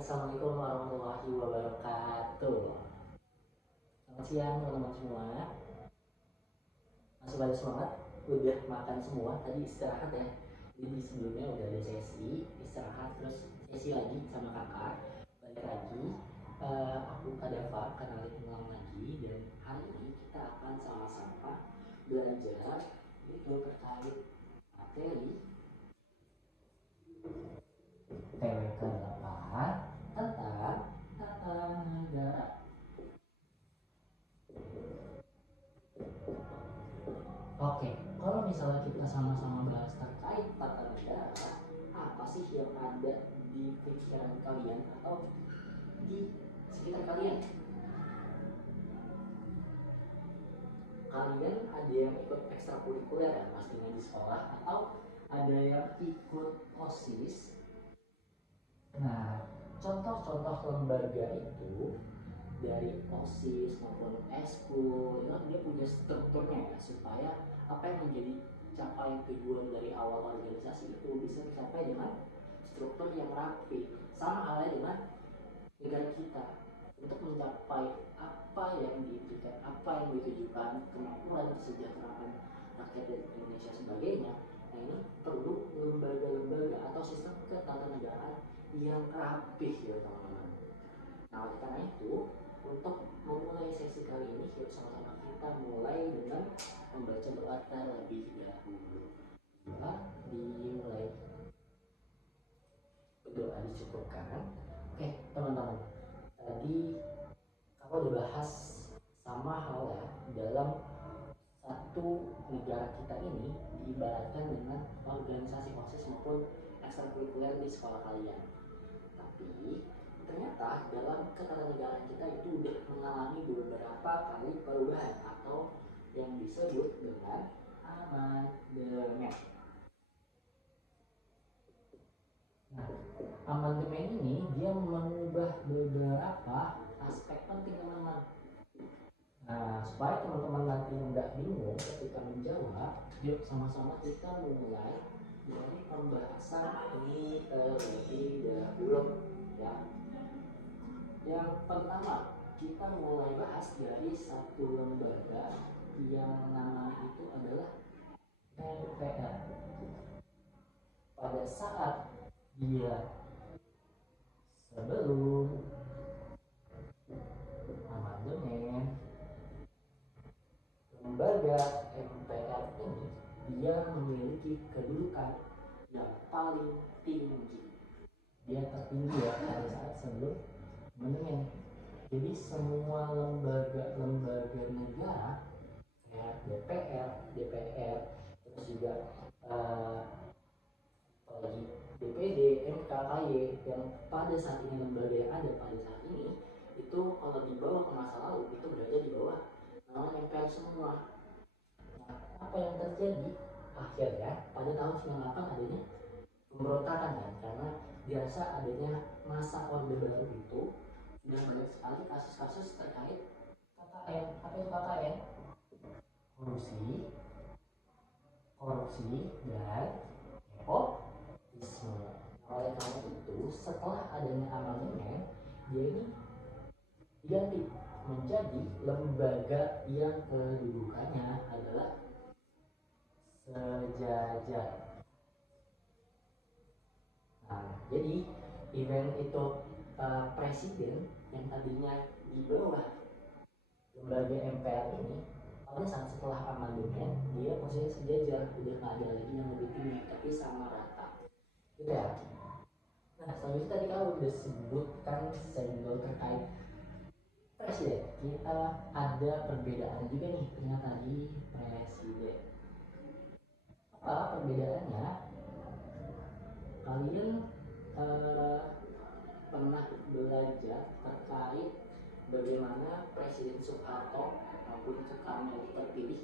Assalamualaikum warahmatullahi wabarakatuh. Selamat siang teman-teman semua. Masih pada semangat? Udah makan semua? Tadi istirahat ya. Jadi sebelumnya udah ada sesi istirahat, terus sesi lagi sama kakak. Balik lagi. Aku Kadafa, kenalin ulang lagi. Dan hari ini kita akan sama-sama belajar itu terkait materi TWK 8 tentang tata negara. Oke, kalau misalnya kita sama-sama bahas terkait tata negara, apa sih yang ada di pikiran kalian atau di sekitar kalian? Kalian ada yang ikut ekstrakurikuler ya pastinya di sekolah, atau ada yang ikut OSIS. Nah, contoh-contoh lembaga itu dari OSIS maupun eskul itu dia punya strukturnya ya, supaya apa yang menjadi capaian tujuan dari awal organisasi itu bisa tercapai dengan struktur yang rapi. Sama halnya dengan negara kita, untuk mencapai apa yang diimpikan, apa yang ditujukan, kemakmuran, kesejahteraan rakyat dan Indonesia sebagainya. Nah, ini perlu lembaga-lembaga atau sistem ketatanegaraan yang rapih ya teman-teman. Nah, oleh karena itu, untuk memulai sesi kali ini, yuk sama-sama kita mulai dengan membaca doa terlebih dahulu. Ya, dimulai. Doa dicukupkan. Oke, teman-teman. Tadi kakak udah bahas sama hal ya, dalam satu negara kita ini diibaratkan dengan organisasi OSIS maupun ekstrakurikuler di sekolah kalian. Tapi ternyata dalam ketatanegaraan kita itu udah mengalami beberapa kali perubahan atau yang disebut dengan amandemen. Nah, amandemen ini dia mengubah beberapa aspek penting teman-teman. Nah, supaya teman-teman nanti nggak bingung ketika menjawab, yuk sama-sama kita mulai dari pembahasan ini terlebih dahulu ya. Yang pertama, kita mulai bahas dari satu lembaga yang namanya itu adalah MPR. Pada saat dia sebelum amandemen, lembaga MPR ini dia memiliki kedudukan yang paling tinggi. Dia tertinggi ya pada saat sebelum amandemen. Jadi semua lembaga-lembaga negara kayak DPR, terus juga apalagi DPD, MK, KY yang pada saat ini lembaga yang ada pada saat ini itu kalau dibawa ke masa lalu itu berada di bawah nama MPR semua. Nah, apa yang terjadi akhirnya pada tahun 98 adanya pemberontakan kan, karena dirasa adanya masa orde baru itu sudah banyak sekali kasus-kasus terkait KKN. Apa itu KKN? korupsi dan nepotisme. Oleh karena itu, setelah adanya amandemen, dia ini diganti menjadi lembaga yang kedudukannya adalah sejajar. Nah, jadi event itu presiden yang tadinya di bawah lembaga MPR ini pada saat setelah amandemen dia posisinya sejajar, udah nggak ada lagi yang lebih tinggi tapi sama rata gitu ya. Nah, selanjutnya tadi kalau udah sebutkan senggol terkait presiden, kita ada perbedaan juga nih ternyata di presiden. Apa perbedaannya? Kalian pernah belajar terkait bagaimana Presiden Soeharto maupun Soekarno terpilih?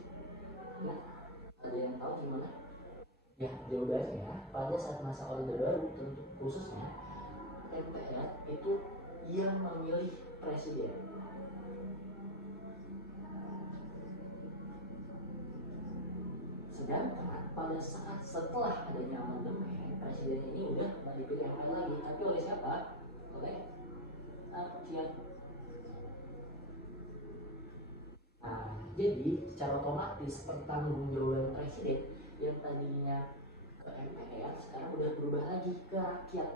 Nah, ada yang tahu gimana? Ya, jawabannya pada saat masa Orde Baru tentu khususnya MPR itu yang memilih presiden. Sedangkan pada saat setelah adanya amandemen, presiden ini udah nggak dipilih lagi, tapi oleh siapa? oleh rakyat. Nah, jadi secara otomatis pertanggungjawaban presiden yang tadinya ke MPR sekarang udah berubah lagi ke rakyat.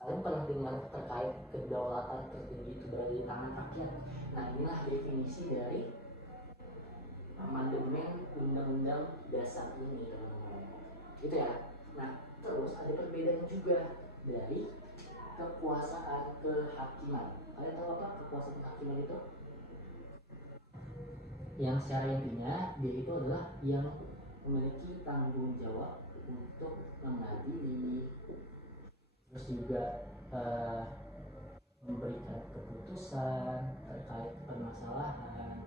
Kalian pernah dengar terkait kedaulatan tertinggi itu berada di tangan rakyat? Nah, inilah definisi dari amandemen Undang-Undang Dasar ini, teman-teman. Gitu ya. Nah, terus ada perbedaan juga dari kekuasaan kehakiman. Kalian tahu apa kekuasaan kehakiman itu? Yang secara intinya dia itu adalah yang memiliki tanggung jawab untuk mengadili, terus juga memberikan keputusan terkait permasalahan.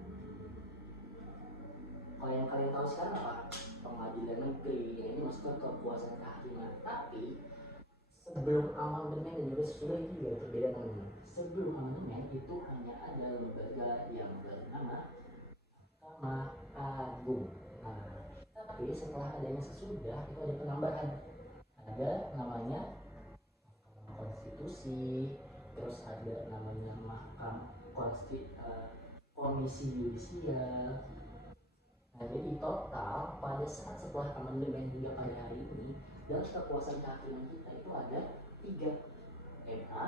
Kalau yang kalian tahu sekarang apa? Pengadilan negeri, ya ini masuk ke kekuasaan kehakiman. Tapi sebelum amandemen dan juga sesudah itu juga berbeda, teman-teman. Sebelum amandemen itu hanya ada lembaga yang bernama Mahkamah Agung. Nah, tapi setelah adanya sesudah itu ada penambahan. Ada namanya Mahkamah Konstitusi, terus ada namanya Komisi Yudisial. Nah, jadi total pada saat setelah amandemen hingga pada hari ini dalam kekuasaan kehakiman kita itu ada 3, MA,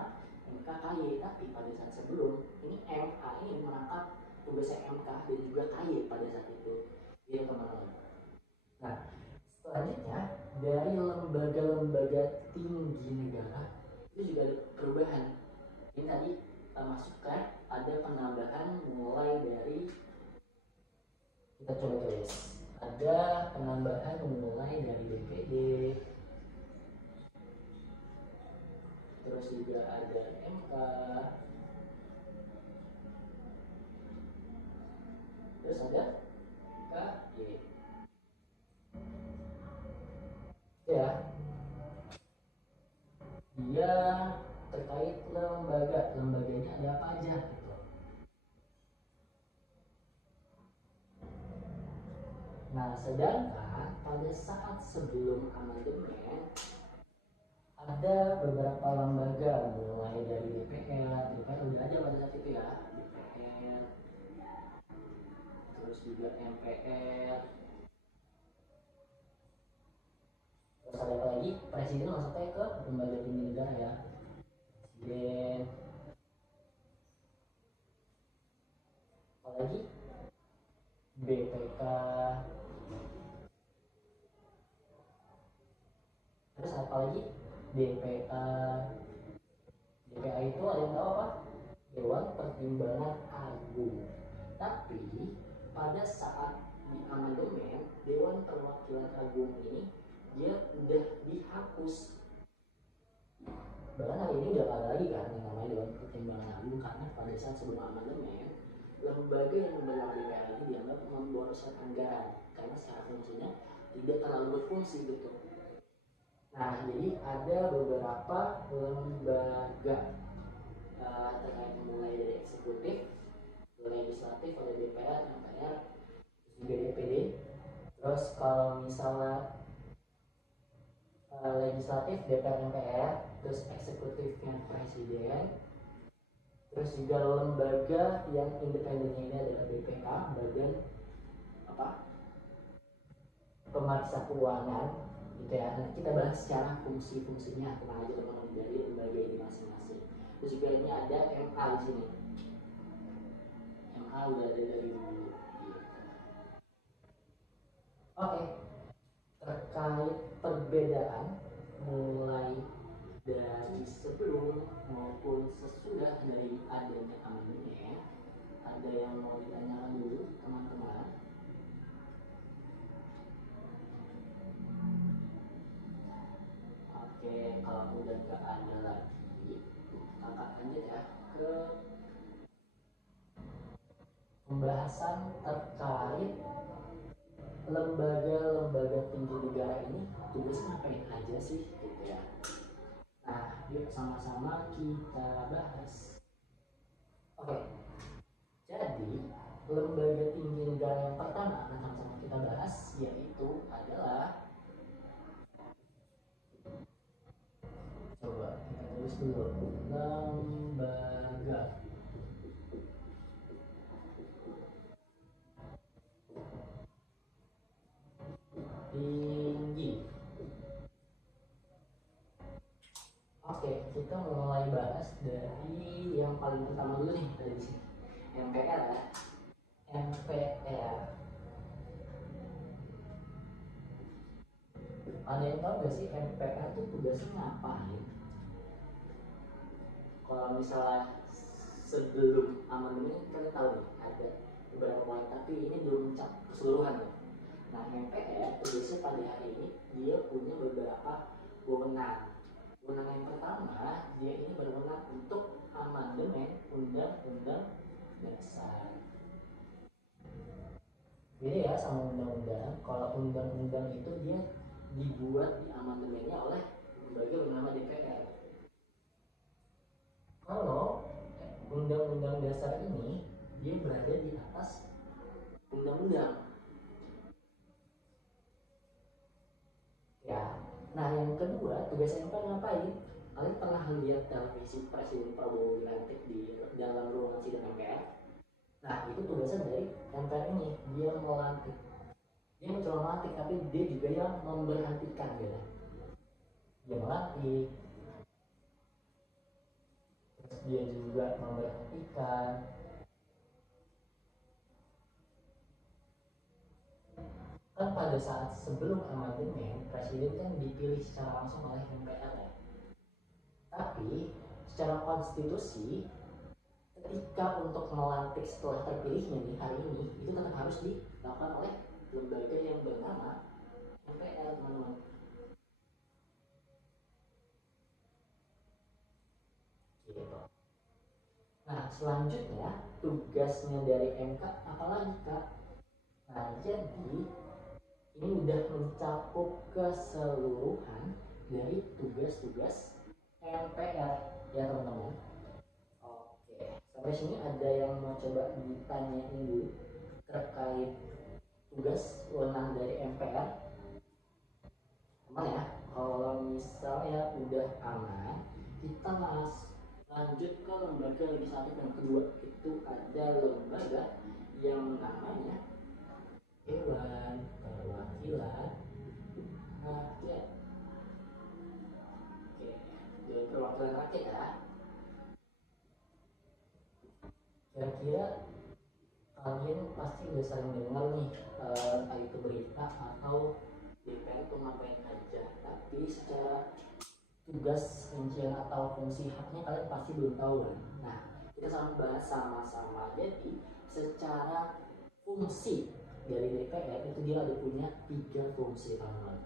MK, KY. Tapi pada saat sebelum ini MA ini merangkap tugasnya MK dan juga KY pada saat itu, ya teman-teman. Nah, selanjutnya dari lembaga-lembaga tinggi negara itu juga ada perubahan. Ini tadi masukkan ada penambahan mulai dari, kita coba tulis, ada penambahan mulai dari DPD, terus juga ada MK, terus ada KY. Ya, dia terkait lembaganya ada apa aja gitu. Nah, sedangkan pada saat sebelum amandemen ada beberapa lembaga mulai dari DPR udah ada pada saat itu ya, DPR, terus juga MPR, terus ada apa lagi? Presiden masuknya ke lembaga tinggi negara ya, presiden, apalagi BPK, terus apa lagi? DPA. DPA itu ada yang tahu apa? Dewan Pertimbangan Agung. Tapi pada saat di amandemen Dewan Perwakilan Agung ini dia udah dihapus. Bahkan hari ini udah ada lagi kan yang namanya Dewan Pertimbangan Agung, karena pada saat sebelum amandemen lembaga yang memegang DPR ini dianggap memboroskan anggaran karena secara fungsinya tidak terlalu berfungsi gitu. Nah, jadi ada beberapa lembaga terkait mulai dari eksekutif, legislatif, ada DPR, MPR, terus juga DPD. Terus kalau misalnya legislatif, DPR, MPR, terus eksekutifnya presiden, terus juga lembaga yang independennya ini adalah BPK, Badan Pemeriksa Keuangan, gitu ya. Nanti kita bahas secara fungsi-fungsinya, tenang aja teman-teman, dari lembaga ini masing-masing. Terus juga ini ada MA di sini. MA udah ada dari dulu. Oke, terkait perbedaan mulai dari sebelum maupun sesudah dari adanya amandemen, ada yang mau ditanyakan dulu teman-teman? Oke, kalau udah gak ada lagi, kakak lanjut ya ke pembahasan terkait lembaga-lembaga tinggi negara ini tugasnya ngapain aja sih gitu ya. Nah, yuk sama-sama kita bahas. Oke, jadi lembaga tinggi negara yang pertama akan sama-sama kita bahas yaitu adalah, coba kita tulis dulu, lembaga tinggi. Oke, kita mulai bahas dari yang paling pertama dulu nih, ada di sini. MPR ya. MPR. Ada yang tahu gak sih MPR itu tugasnya ngapain? Kalau misalnya sebelum amandemen kalian tahu nih ada beberapa poin, tapi ini belum keseluruhan ya. Nah, MPR tugasnya pada hari ini dia punya beberapa wewenang. Wewenang yang pertama, dia ini berwenang untuk amandemen undang-undang dasar. Beda ya sama undang-undang. Kalau undang-undang itu dia dibuat di amandemennya oleh lembaga bernama DPR. Kalau undang-undang dasar ini dia berada di atas undang-undang. Ya. Nah, yang kedua, tugas MPR ngapain? Kalian pernah lihat televisi Presiden Prabowo dilantik di dalam ruangan sidang MPR? Nah, itu tugasnya dari MPR ini. Dia melantik. Dia mencoba melantik, tapi dia juga yang memberhentikan gitu. Dia melantik, terus dia juga memberhentikan. Kan pada saat sebelum amandemen, presiden kan dipilih secara langsung oleh MPR ya. Tapi secara konstitusi, ketika untuk melantik setelah terpilihnya nih hari ini, itu tetap harus dilakukan oleh lembaga yang bernama MPR, teman-teman. Gitu. Nah, selanjutnya tugasnya dari MK apalagi Kak? Nah, jadi ini udah mencakup keseluruhan dari tugas-tugas MPR ya teman-teman. Oke, sampai sini ada yang mau coba ditanyain dulu terkait tugas wewenang dari MPR? Aman ya? Kalau misalnya udah aman, kita lanjut ke lembaga legislatif yang kedua. Itu ada lembaga yang namanya Dewan Perwakilan Rakyat. Oke, Dewan Perwakilan Rakyat ya. Kira-kira kalian pasti udah sering dengar nih entah itu berita atau DPR itu ngapain aja, tapi secara tugas rincian atau fungsi haknya kalian pasti belum tahu kan. Nah, kita sama bahas sama-sama. Jadi secara fungsi dari DPR itu dia ada punya 3 fungsi teman-teman.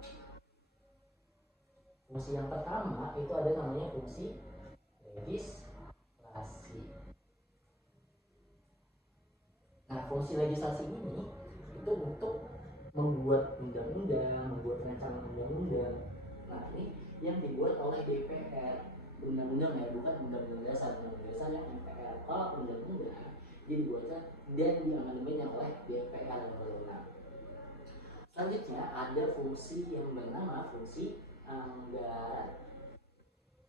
Fungsi yang pertama itu ada namanya fungsi legislasi. Nah, fungsi legislasi ini itu untuk membuat undang-undang, membuat rancangan undang-undang. Nah, ini yang dibuat oleh DPR, undang-undang ya, bukan undang-undang dasar. Undang-undang dasar yang MPR. Kalau undang-undang dia dibuatnya dan diamandemennya oleh DPR yang berwenang. Selanjutnya ada fungsi yang bernama fungsi anggaran.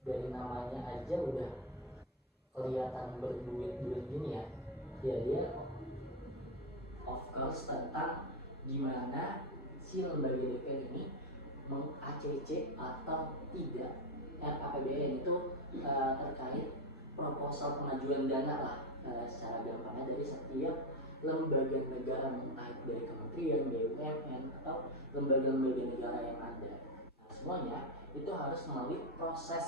Dari namanya aja udah kelihatan berduit-duit gini ya. Ya dia of course tentang gimana si lembaga DPR ini meng-ACC atau tidak APBN itu terkait proposal pengajuan dana lah secara gampangnya dari setiap lembaga negara, baik dari kementerian, BUMN atau lembaga-lembaga negara yang ada. Nah, semuanya itu harus melalui proses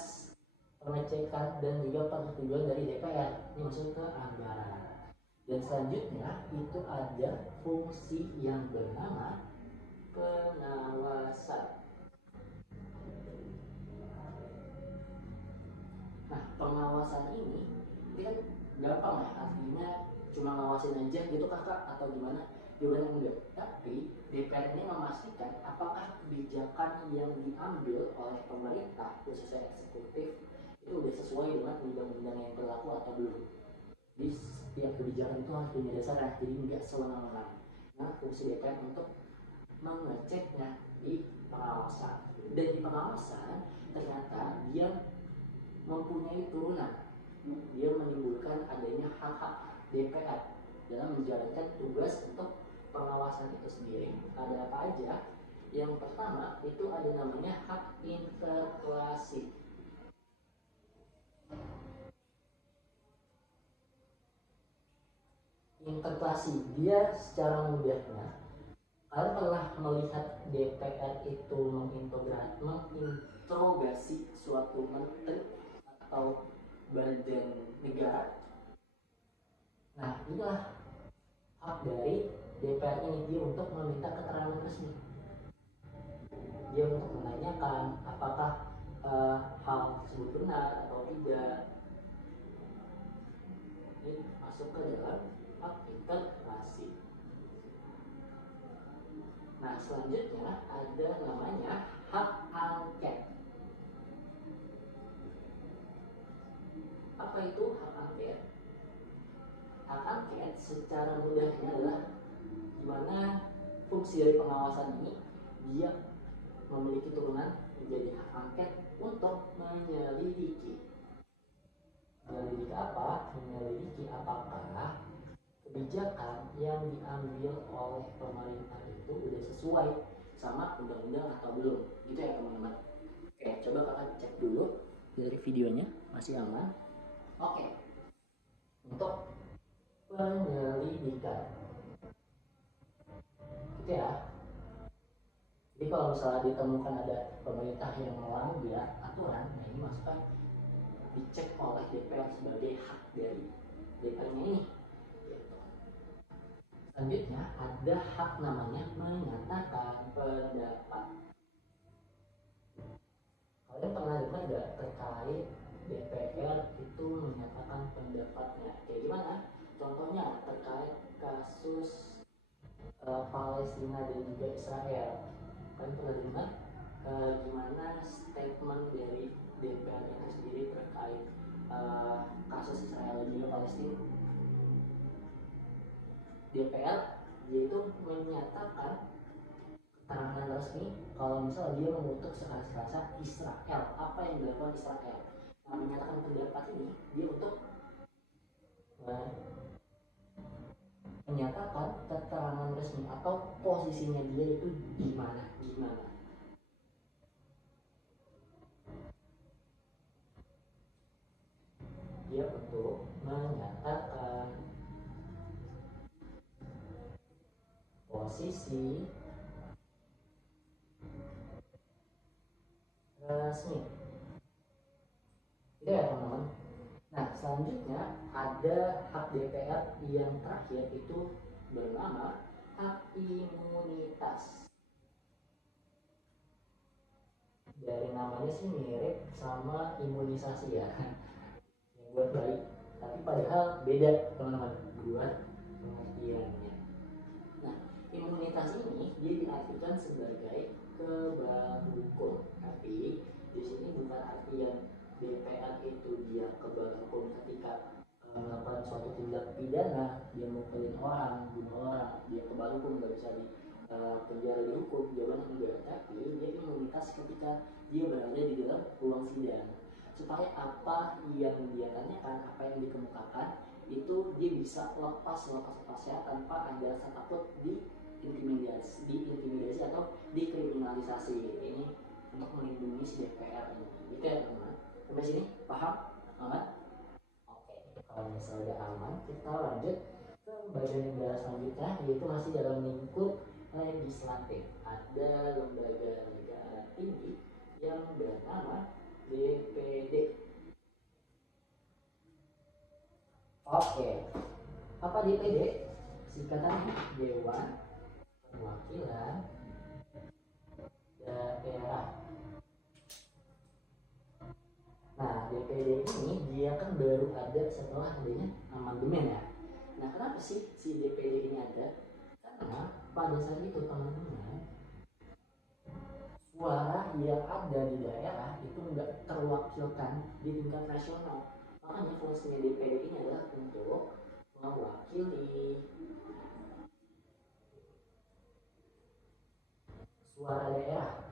pengecekan dan juga persetujuan dari DPR. Ini masuk ke anggaran. Dan selanjutnya itu ada fungsi yang bernama pengawasan. Nah, pengawasan ini kan gampang ya, artinya cuma ngawasin aja gitu kakak atau gimana? Jawabannya enggak. Tapi DPR ini memastikan apakah kebijakan yang diambil oleh pemerintah, khususnya eksekutif, itu udah sesuai dengan undang-undang yang berlaku atau belum. Jadi setiap kebijakan itu harus punya dasar ya, jadi nggak sewenang-wenang. Nah, fungsi DPR untuk mengeceknya di pengawasan. Dan di pengawasan ternyata dia mempunyai turunan, dia menimbulkan adanya hak-hak DPR dalam menjalankan tugas untuk pengawasan itu sendiri. Ada apa aja? Yang pertama itu ada namanya hak interpelasi. Interpelasi dia secara mudahnya, kalian pernah melihat DPR itu menginterogasi suatu menteri atau badan negara? Nah, inilah hak dari DPR ini, dia untuk meminta keterangan resmi. Dia untuk menanyakan apakah hal tersebut benar atau tidak. Ini masuk ke dalam hak interpelasi. Nah, selanjutnya ada namanya hak angket. Apa itu hak angket? Hak angket secara mudahnya adalah gimana fungsi dari pengawasan ini, dia memiliki turunan menjadi hak angket untuk menyelidiki. Menyelidiki apa? Menyelidiki apakah kebijakan yang diambil oleh pemerintah itu udah sesuai sama undang-undang atau belum, gitu ya teman-teman. Oke, coba kakak cek dulu dari videonya, masih aman. Oke, untuk penyelidikan gitu ya. Jadi kalau misalnya ditemukan ada pemerintah yang melanggar aturan, nah ini masukkan dicek oleh DPR sebagai hak dari DPR-nya ini. Selanjutnya ada hak namanya menyatakan pendapat. Kalian pernah dengar nggak terkait DPR itu menyatakan pendapatnya? Kayak gimana? Contohnya terkait kasus Palestina dan juga Israel. Kalian pernah dengar gimana statement dari DPR itu sendiri terkait kasus Israel dan juga Palestina? DPR yaitu menyatakan keterangan resmi kalau misalnya dia mengutuk sekeras-kerasnya Israel, apa yang dilakukan Israel. Nah, menyatakan pendapat ini dia untuk menyatakan keterangan resmi atau posisinya dia itu di mana. Dia untuk menyatakan posisi resmi. Itu ya teman-teman. Nah, selanjutnya ada hak DPR yang terakhir itu bernama hak imunitas. Dari namanya sih mirip sama imunisasi ya, yang buat bayi, tapi padahal beda teman-teman buat pengertiannya. Nah, imunitas ini dia diartikan sebagai kebal hukum, tapi di sini bukan artian DPR itu dia kebal hukum ketika melakukan suatu tindak pidana, dia mukulin orang, bunuh orang, dia kebal hukum, nggak bisa di penjara dihukum, jawaban enggak. Tapi dia imunitas ketika dia berada di dalam ruang sidang, supaya apa yang dia tanyakan, apa yang dikemukakan itu dia bisa lepas ya, tanpa ada rasa takut diintimidasi atau dikriminalisasi. Ini untuk melindungi si DPR ini, gitu ya teman-teman. Sampai sini paham? Aman? Oke, kalau misalnya udah aman, kita lanjut ke bagian negara selanjutnya, yaitu masih dalam lingkup legislatif. Ada lembaga negara tinggi yang bernama DPD. Oke, apa DPD? Singkatannya Dewan Perwakilan Daerah. Nah, DPD ini dia kan baru ada setelah adanya amandemen ya. Nah, kenapa sih si DPD ini ada? Karena pada saat itu teman-teman, suara yang ada di daerah itu nggak terwakilkan di tingkat nasional. Makanya fungsinya DPD ini adalah untuk mewakili suara daerah.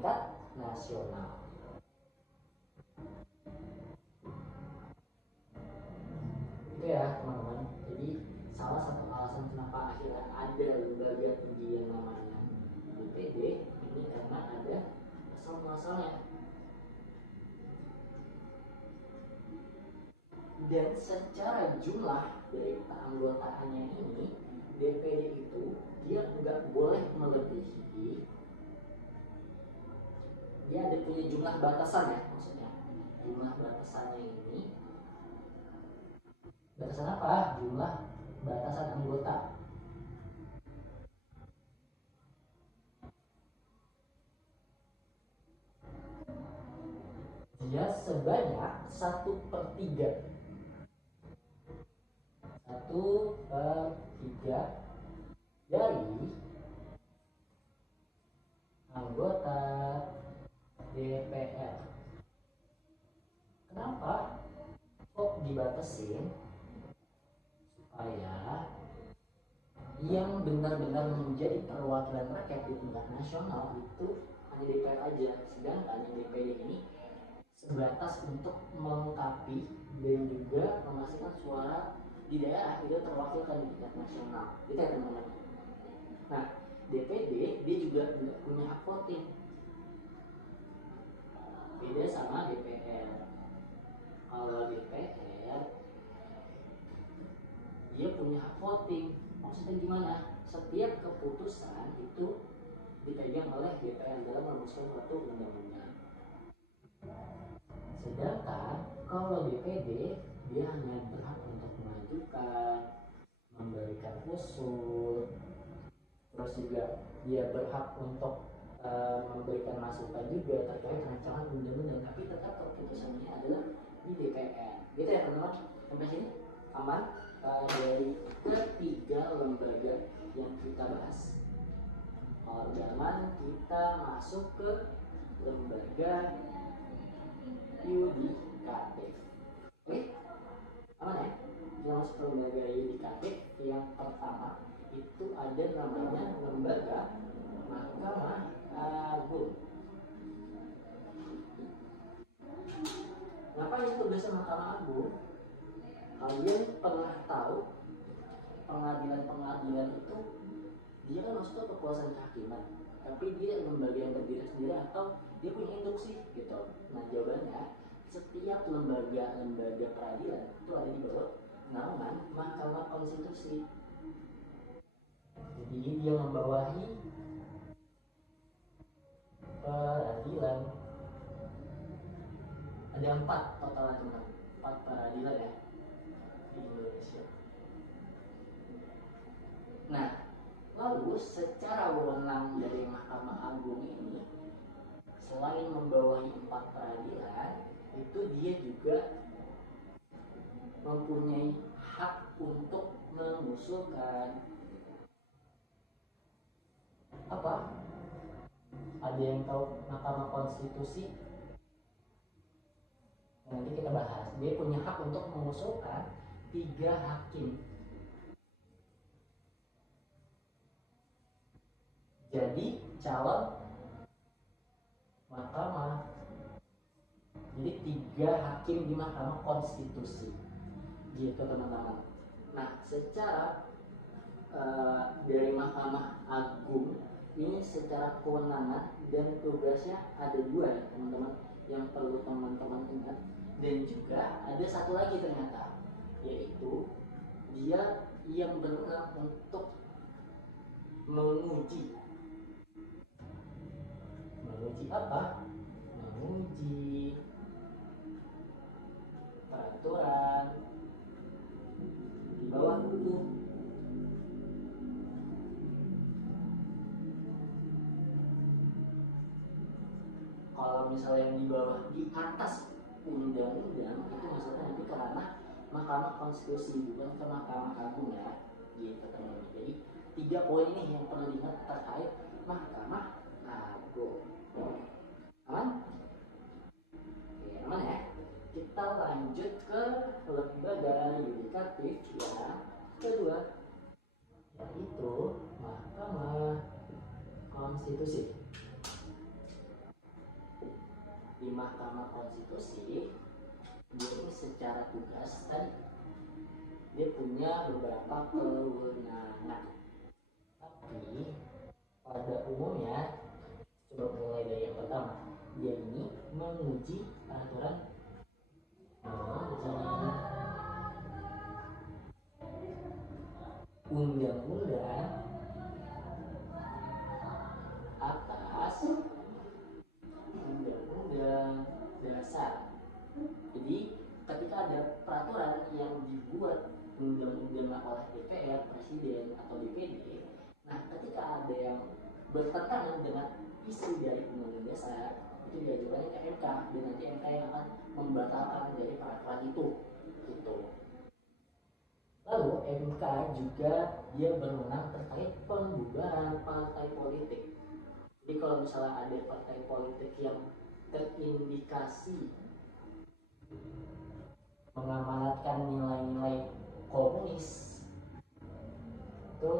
tingkat nasional. Itu ya teman-teman. Jadi salah satu alasan kenapa akhirnya ada lembaga tinggi yang namanya DPD ini karena ada asal muasalnya. Dan secara jumlah dari keanggotaannya ini, DPD itu dia nggak boleh melebihi, dia ada punya jumlah batasan ya, maksudnya jumlah batasannya ini, batasan apa? Jumlah batasan anggota. Dia sebanyak 1/3. 1/3 dari anggota DPR. Kenapa kok dibatasin? Supaya yang benar-benar menjadi perwakilan rakyat di tingkat nasional itu hanya DPR aja, sedangkan yang DPD ini sebatas untuk melengkapi dan juga memastikan suara di daerah itu terwakilkan di tingkat nasional. Itu ya teman-teman. Nah, DPD dia juga tidak punya hak voting. Beda sama DPR. Kalau DPR dia punya hak voting. Maksudnya gimana? Setiap keputusan itu dipegang oleh DPR dalam merumuskan suatu undang-undang. Sedangkan kalau DPD dia hanya berhak untuk mengajukan, memberikan usul, terus juga dia berhak untuk memberikan masukan juga terkait rancangan undang-undang, tapi tetap keputusannya adalah di DPR. Gitu ya teman-teman. Sampai sini aman. Dari ketiga lembaga yang kita bahas, organan, kita masuk ke lembaga yudikatif. Oke, aman ya? Kita masuk ke lembaga yudikatif. Yang pertama itu ada namanya lembaga Mahkamah Agung. Kenapa ini tugasnya Mahkamah Agung? Kalian pernah tahu pengadilan itu dia kan maksudnya kekuasaan kehakiman, tapi dia lembaga yang berdiri sendiri atau dia punya induksi gitu. Nah jawabannya, setiap lembaga peradilan itu ada di bawah naungan Mahkamah Konstitusi. Jadi dia membawahi peradilan. Ada 4 total teman-teman, 4 peradilan ya di Indonesia. Nah, lalu secara wewenang dari Mahkamah Agung ini, selain membawahi 4 peradilan, itu dia juga mempunyai hak untuk mengusulkan apa? Ada yang tahu Mahkamah Konstitusi? Nanti kita bahas. Dia punya hak untuk mengusulkan 3 hakim. Jadi calon mahkamah. Jadi 3 hakim di Mahkamah Konstitusi. Gitu teman-teman. Nah, secara dari Mahkamah Agung ini secara kewenangan dan tugasnya ada 2 ya teman-teman, yang perlu teman-teman ingat. Dan juga ada satu lagi ternyata, yaitu dia yang berwenang untuk menguji apa? Menguji peraturan di bawah hukum. Kalau misalnya yang di bawah, di atas undang-undang itu maksudnya nanti ke ranah Mahkamah Konstitusi, bukan ke Mahkamah Agung ya, gitu teman-teman. Jadi 3 poin ini yang perlu diingat terkait Mahkamah Agung. Aman? Oke, aman ya. Kita lanjut ke lembaga yudikatif yang kedua, yaitu Mahkamah Konstitusi. Mahkamah Konstitusi dia ini secara tugas tadi dia punya beberapa kewenangan, tapi pada umumnya coba mulai dari yang pertama, dia ini menguji peraturan undang-undang atas undang-undang dasar. Jadi ketika ada peraturan yang dibuat undang-undang oleh DPR, Presiden atau DPD, nah ketika ada yang bertentangan dengan isi dari undang-undang dasar, itu diajukan ke MK dan nanti MK yang akan membatalkan dari peraturan itu gitu. Lalu MK juga dia berwenang terkait pembubaran partai politik. Jadi kalau misalnya ada partai politik yang terindikasi mengamanatkan nilai-nilai komunis, itu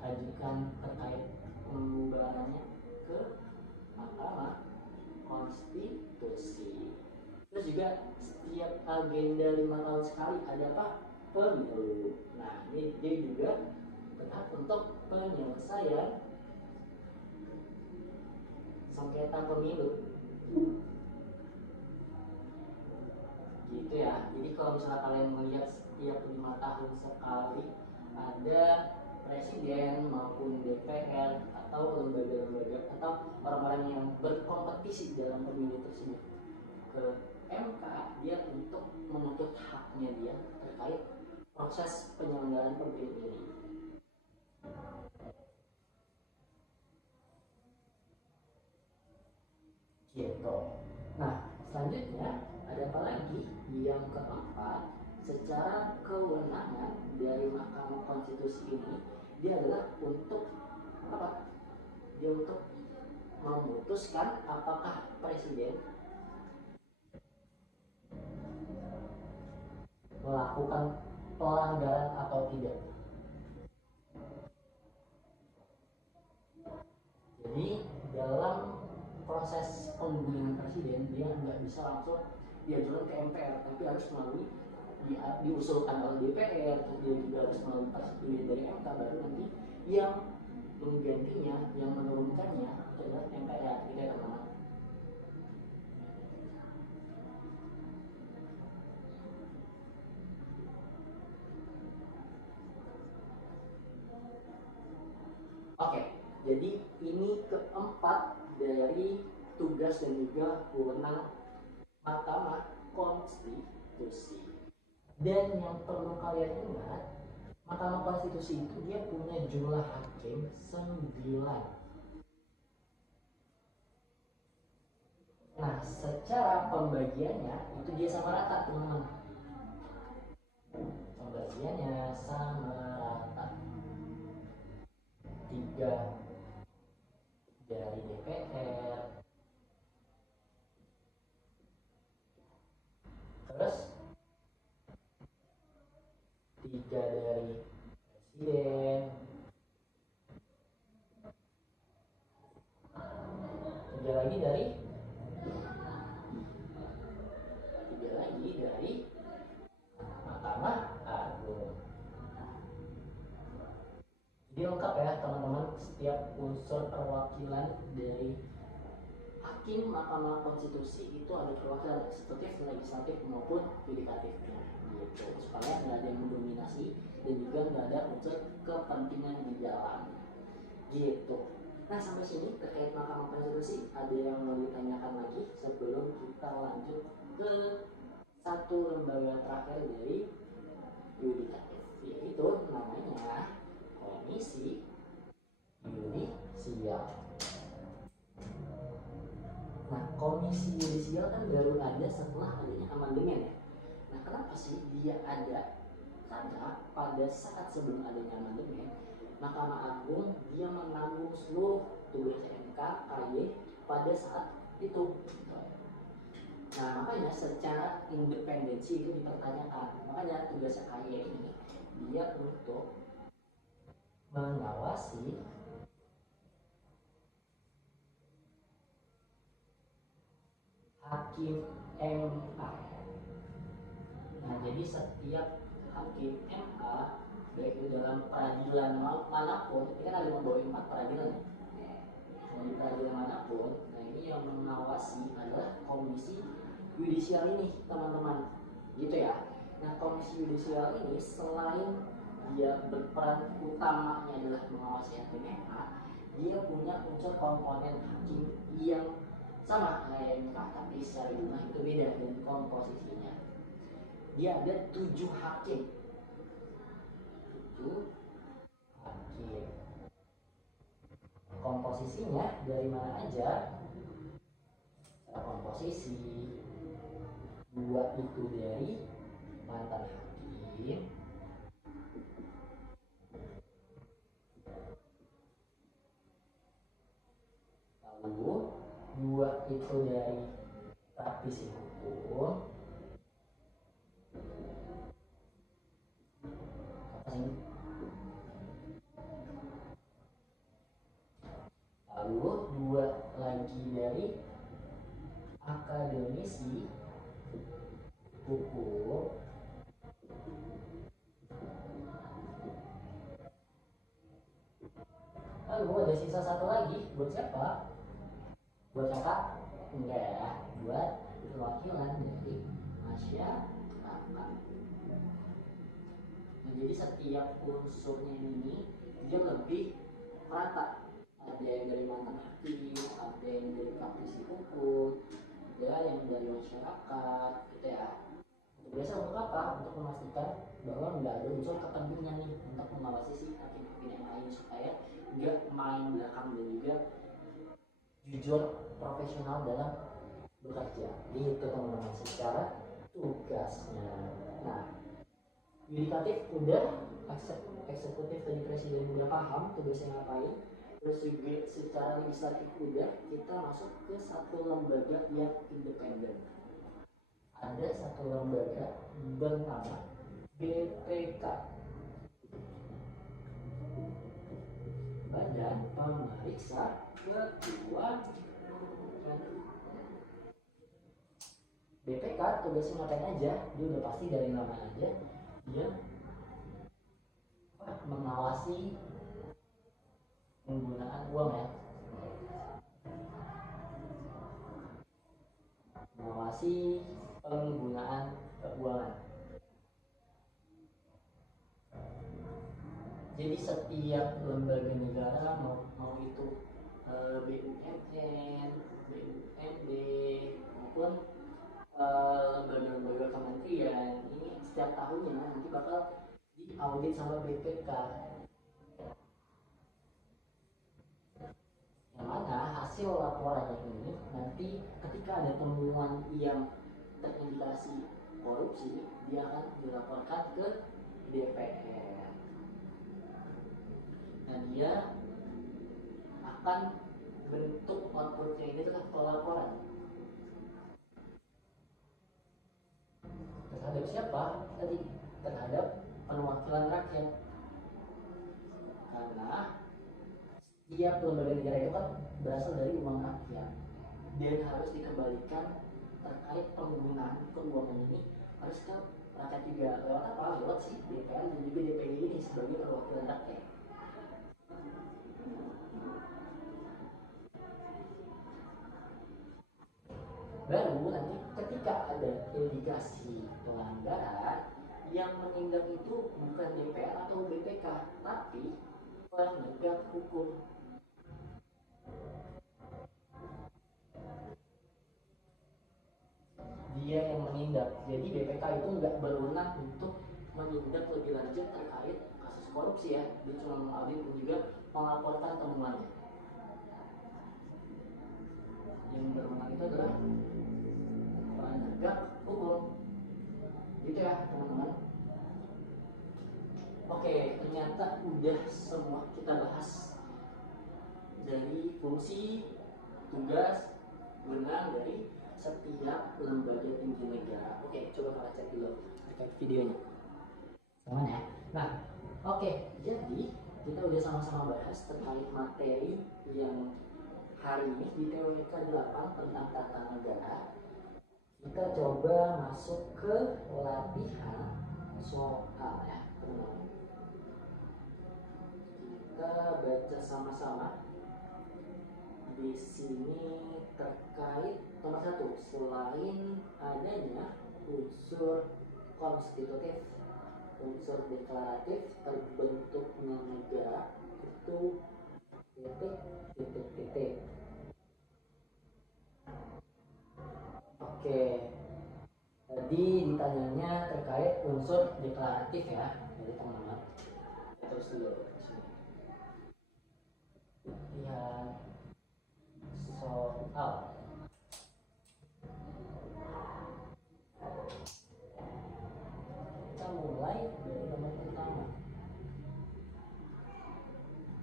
diajukan terkait pembubarannya ke Mahkamah Konstitusi. Terus juga setiap agenda 5 tahun sekali ada apa? Pemilu. Nah ini dia juga berhak untuk penyelesaian sengketa pemilu gitu ya. Jadi kalau misalnya kalian melihat setiap 5 tahun sekali ada presiden maupun DPR atau lembaga-lembaga atau orang-orang yang berkompetisi dalam pemilu tersebut ke MK, dia untuk menuntut haknya dia terkait proses penyelenggaraan pemilu ini. Gitu. Nah, selanjutnya ada apa lagi? Yang keempat, secara kewenangan dari Mahkamah Konstitusi ini, dia adalah untuk apa? Dia untuk memutuskan apakah presiden melakukan pelanggaran atau tidak. Jadi dalam proses pemilihan presiden dia nggak bisa langsung diajukan ke MPR, tapi harus melalui diusulkan oleh DPR, terus dia juga harus melalui persetujuan dari MK, baru nanti yang menggantinya, yang menurunkannya itu adalah MPR, gitu ya teman-teman. Oke, jadi ini keempat dari tugas dan juga wewenang Mahkamah Konstitusi. Dan yang perlu kalian ingat, Mahkamah Konstitusi itu dia punya jumlah hakim 9. Nah, secara pembagiannya itu dia sama rata, teman-teman. Pembagiannya sama rata. 3 dari DPR, terus 3 dari presiden, 3 lagi dari Mahkamah Agung. Jadi lengkap ya teman-teman, setiap unsur perwakilan dari hakim Mahkamah Konstitusi itu ada perwakilan eksekutif, legislatif maupun yudikatifnya gitu, supaya nggak ada yang mendominasi dan juga nggak ada unsur kepentingan di dalam gitu. Nah sampai sini terkait Mahkamah Konstitusi ada yang mau ditanyakan lagi sebelum kita lanjut ke satu lembaga terakhir dari yudikatif, yaitu namanya Komisi Yudisial. Nah, Komisi Yudisial kan baru ada setelah adanya amandemen ya. Nah, kenapa sih dia ada? Karena pada saat sebelum adanya amandemen, Mahkamah Agung dia menanggung seluruh tugas MK, KY pada saat itu. Nah, makanya secara independensi itu dipertanyakan. Makanya tugas KY ini dia untuk mengawasi hakim MA. Nah, jadi setiap hakim MA baik itu dalam peradilan manapun, ini kan ada membawa 4 peradilan. Di peradilan manapun, nah ini yang mengawasi adalah komisi yudisial ini, teman-teman, gitu ya. Nah, komisi yudisial ini selain dia berperan utamanya adalah mengawasi hakim MA, dia punya unsur komponen hakim yang sama kayak MK, tapi secara jumlah itu beda dan komposisinya. Dia ada 7 hakim. 7 hakim. Komposisinya dari mana aja? Komposisi 2 itu dari mantan hakim, lalu 2 itu dari praktisi hukum, lalu 2 lagi dari akademisi hukum, lalu ada sisa 1 lagi buat siapa? Buat kakak? Enggak ya, buat perwakilan dari masyarakat. Nah, jadi setiap unsurnya ini dia lebih merata. Ada yang dari mantan hakim, ada yang dari praktisi hukum, ada yang dari masyarakat, gitu ya. Biasa untuk apa? Untuk memastikan bahwa nggak ada unsur kepentingan nih untuk mengawasi si hakim-hakim yang lain supaya nggak main belakang dan juga jujur profesional dalam bekerja. Gitu teman-teman secara tugasnya. Nah, yudikatif udah, eksekutif tadi presiden udah paham tugasnya ngapain. Terus juga secara legislatif udah, kita masuk ke satu lembaga yang independen. Ada satu lembaga bernama BPK, Badan Pemeriksa Keuangan. BPK tugasnya ngapain aja? Dia udah pasti dari nama aja, dia mengawasi penggunaan uang ya, mengawasi penggunaan keuangan. Jadi setiap lembaga negara mau itu BUMN, BUMD maupun lembaga-lembaga kementerian ini setiap tahunnya nanti bakal diaudit sama BPK. Yang mana hasil laporannya ini nanti ketika ada temuan yang terindikasi korupsi, dia akan dilaporkan ke DPR. Dan dia akan bentuk outputnya ini adalah pelaporan terhadap siapa? Tadi terhadap perwakilan rakyat. Karena setiap lembaga negara itu kan berasal dari uang rakyat dan harus dikembalikan terkait penggunaan keuangan ini harus ke rakyat juga. Lewat apa? Lewat si DPR dan juga DPR ini sebagai perwakilan rakyat. Baru nanti ketika ada indikasi pelanggaran, yang menindak itu bukan DPR atau BPK, tapi penegak hukum. Dia yang menindak. Jadi BPK itu nggak berwenang untuk menindak lebih lanjut terkait kasus korupsi ya. Dia cuma mengaudit dan juga melaporkan temuannya. Yang berwenang itu adalah penegak hukum. Gitu ya teman-teman. Oke, ternyata udah semua kita bahas dari fungsi, tugas, wewenang dari setiap lembaga tinggi negara. Oke, coba kita cek dulu recap videonya. Sama ya. Nah, oke, jadi kita udah sama-sama bahas terkait materi yang hari ini di TWK 8 tentang tata negara. Kita coba masuk ke latihan soal ya, teman-teman. Kita baca sama-sama. Di sini terkait nomor 1, selain adanya unsur konstitutif, unsur deklaratif terbentuknya negara itu titik. Oke, tadi ditanyanya terkait unsur deklaratif ya, jadi teman-teman terus dulu lihat soal. Kita mulai dari nomor pertama.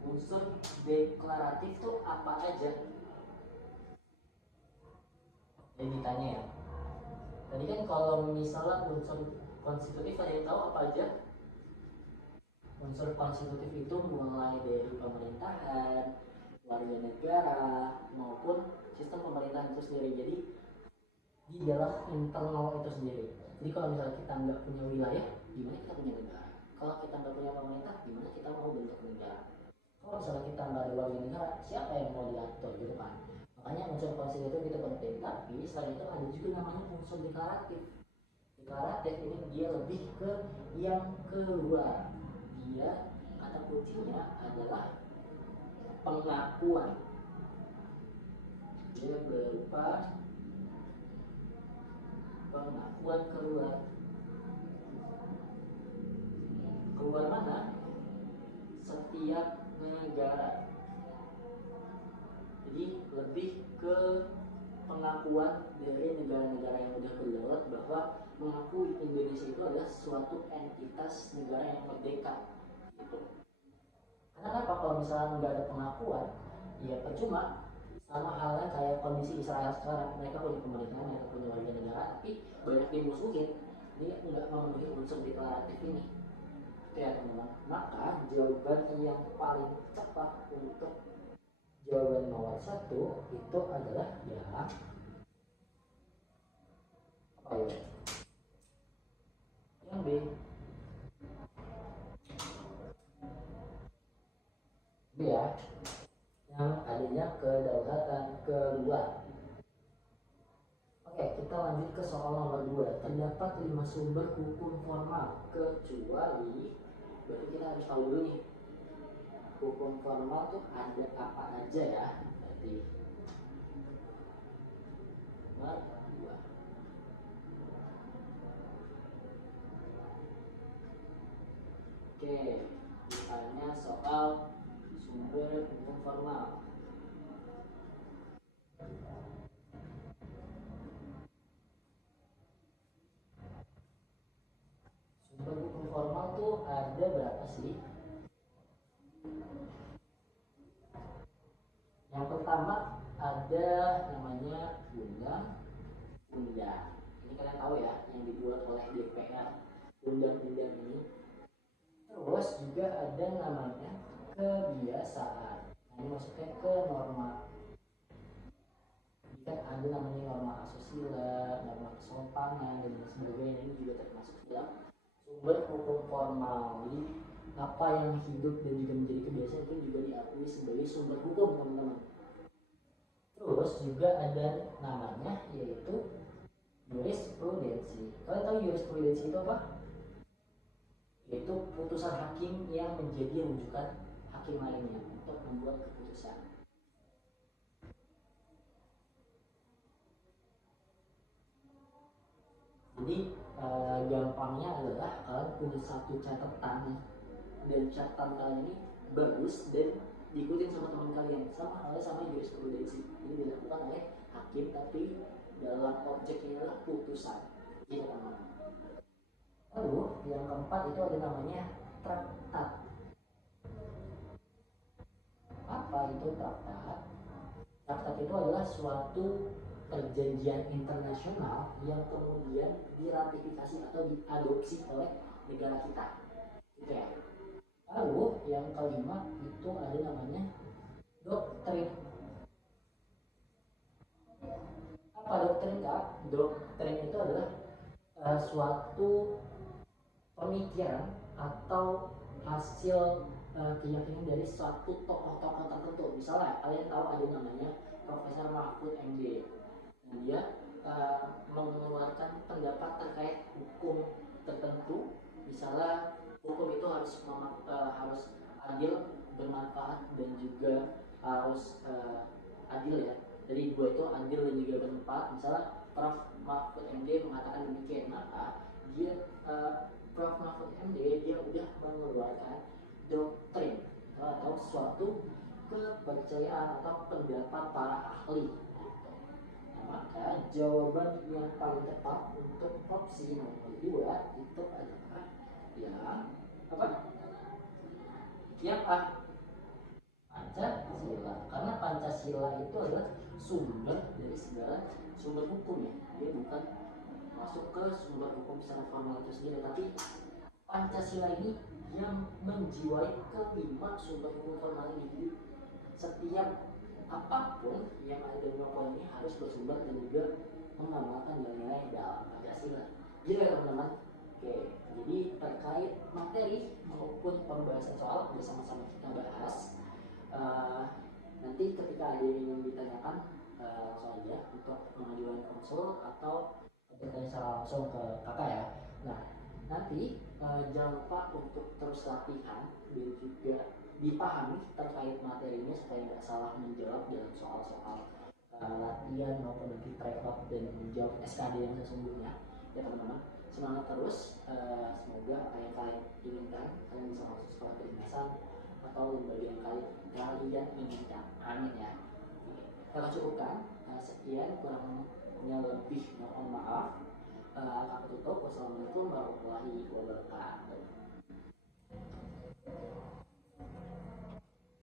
Unsur deklaratif itu apa aja? Jadi ditanya ya. Tadi kan kalau misalnya unsur konstitutif ada yang tahu apa aja? Unsur konstitutif itu mulai dari pemerintahan, warga negara, maupun sistem pemerintahan itu sendiri. Jadi di dalam internal itu sendiri. Jadi kalau misalnya kita nggak punya wilayah, gimana kita punya negara? Kalau kita nggak punya pemerintah, gimana kita mau bentuk negara? Kalau misalnya kita nggak ada warga negara, siapa yang mau diatur gitu kan? Makanya unsur konstitutif itu penting. Tapi selain itu ada juga namanya unsur deklaratif. Deklaratif ini dia lebih ke yang keluar. Dia kata kuncinya adalah pengakuan. Dia berupa pengakuan keluar mana? Setiap negara. Jadi lebih ke pengakuan dari negara-negara yang udah berdaulat bahwa mengakui Indonesia itu adalah suatu entitas negara yang merdeka gitu. Karena apa, kalau misalnya nggak ada pengakuan, ya percuma. Sama halnya kayak kondisi Israel sekarang, mereka punya pemerintahan, mereka punya warga negara, tapi banyak dimusuhin, dia nggak memenuhi unsur deklaratif ini. Itu ya teman-teman. Maka jawaban yang paling cepat untuk jawaban nomor 1 itu adalah ya apa ya? Yang B. B ya. Yang adanya kedaulatan keluar. Oke, kita lanjut ke soal nomor 2. Terdapat 5 sumber hukum formal kecuali, berarti kita harus tahu dulu nih hukum formal tuh ada apa aja ya. Berarti nomor 2. Oke, ditanya soal sumber hukum formal. Sumber hukum formal tuh ada berapa sih? Yang pertama ada namanya undang-undang. Ini kalian tahu ya, yang dibuat oleh DPR, undang-undang ini. Terus juga ada namanya kebiasaan. Nah, ini maksudnya ke norma. Kan ada namanya norma asusila, norma kesopanan dan sebagainya. Ini juga termasuk dalam sumber hukum formal. Jadi apa yang hidup dan juga menjadi kebiasaan itu juga diakui sebagai sumber hukum, teman-teman. Terus juga ada namanya yaitu jurisprudensi. Kalian tahu jurisprudensi itu apa? Yaitu putusan hakim yang menjadi rujukan hakim lainnya untuk membuat keputusan. Jadi gampangnya adalah kalian punya satu catatan dan catatan kalian ini bagus dan diikutin sama teman kalian, sama halnya sama jurisprudensi. Ini dilakukan oleh hakim tapi dalam objeknya adalah putusan. Iya teman-teman. Lalu yang keempat itu ada namanya traktat. Apa itu traktat? Traktat itu adalah suatu perjanjian internasional yang kemudian diratifikasi atau diadopsi oleh negara kita. Gitu ya. Lalu yang kelima itu ada namanya doktrin. Apa doktrin, Kak? Doktrin suatu pemikiran atau hasil keyakinan dari suatu tokoh-tokoh tertentu. Misalnya kalian tahu ada namanya Profesor Mahfud MD, dan dia mengeluarkan pendapat terkait hukum tertentu. Misalnya hukum itu harus adil, bermanfaat, dan juga harus adil ya. Jadi dua itu adil dan juga bermanfaat. Misalnya Prof Mahfud MD mengatakan demikian, maka dia Prof Mahfud MD dia udah mengeluarkan doktrin atau suatu kepercayaan atau pendapat para ahli. Maka jawaban yang paling tepat untuk opsi nomor 2 itu adalah yang apa? Yang A, Pancasila. Karena Pancasila itu adalah sumber dari segala sumber hukum ya. Dia bukan masuk ke sumber hukum secara formal itu sendiri, tapi Pancasila ini yang menjiwai kelima sumber hukum formal ini. Jadi setiap apapun yang ada di Papua ini harus bersumber dan juga mengamalkan nilai-nilai dalam Pancasila. Gitu ya teman-teman. Oke, jadi terkait materi maupun pembahasan soal bersama-sama kita bahas. Nanti ketika ada yang ingin ditanyakan langsung aja untuk mengajukan konsul atau bertanya secara langsung ke kakak ya. Nah, nanti jangan lupa untuk terus latihan dan juga dipahami terkait materinya supaya nggak salah menjawab dalam soal-soal latihan maupun nanti tryout dan menjawab SKD yang sesungguhnya ya teman-teman. Semangat terus, semoga apa yang kalian inginkan kalian bisa masuk sekolah kedinasan atau lembaga yang kalian inginkan. Amin ya. Kita cukupkan, sekian, kurangnya lebih mohon maaf. Aku tutup. Wassalamualaikum warahmatullahi wabarakatuh.